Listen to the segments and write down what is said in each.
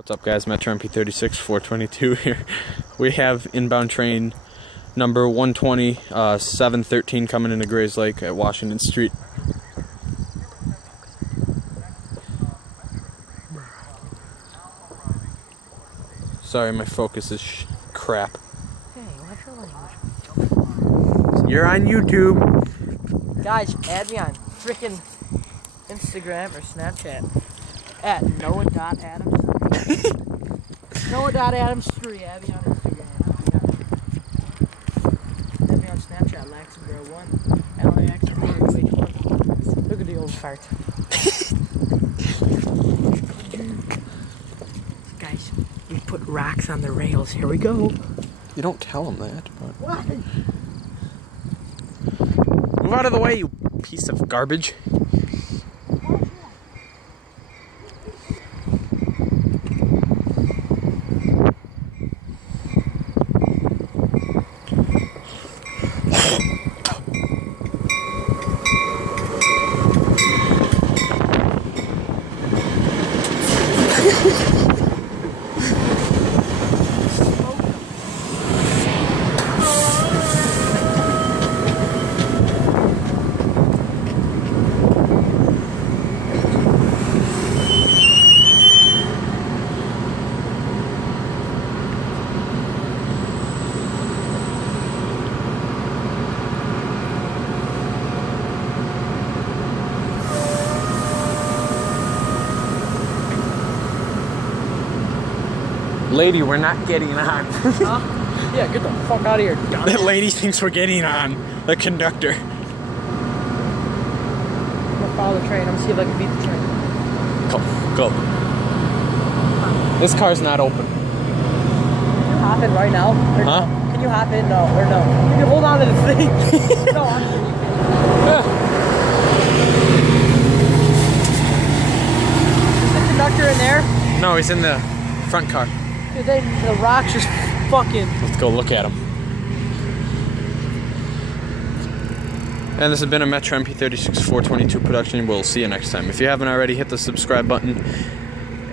What's up, guys? Metro MP36 422 here. We have inbound train number 120 713 coming into Grays Lake at Washington Street. Sorry, my focus is crap. Hey, watch your language. You're on YouTube. Guys, add me on frickin' Instagram or Snapchat at Noah.Adams. Noah.Adams3. Add me on Instagram. Add me on Snapchat, Laxingirl1. LAX1. Look at the old fart. Guys, we put rocks on the rails. Here we go. You don't tell them that, but... What? Move out of the way, you piece of garbage. Lady, we're not getting on. Huh? Yeah, get the fuck out of here, dumb. That lady thinks we're getting on. The conductor. I'm gonna follow the train. I'm gonna see if I can beat the train. Go. This car's not open. Can you hop in right now? Or Huh? No? Can you hop in? No, or no? Can you hold on to the thing? No, I'm sure you can. Is the conductor in there? No, he's in the front car. Dude, the rocks just fucking... Let's go look at him. And this has been a Metro MP36 422 production. We'll see you next time. If you haven't already, hit the subscribe button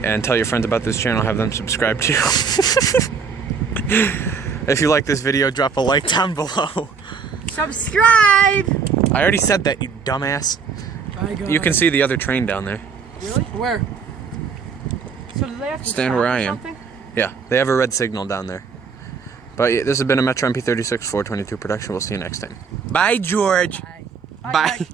and tell your friends about this channel. Have them subscribe to you. If you like this video, drop a like down below. Subscribe! I already said that, you dumbass. You can see the other train down there. Really? Where? So do they have to Stand stop where or I am. something? Yeah, they have a red signal down there. But yeah, this has been a Metro MP36 422 production. We'll see you next time. Bye, George. Bye. Bye.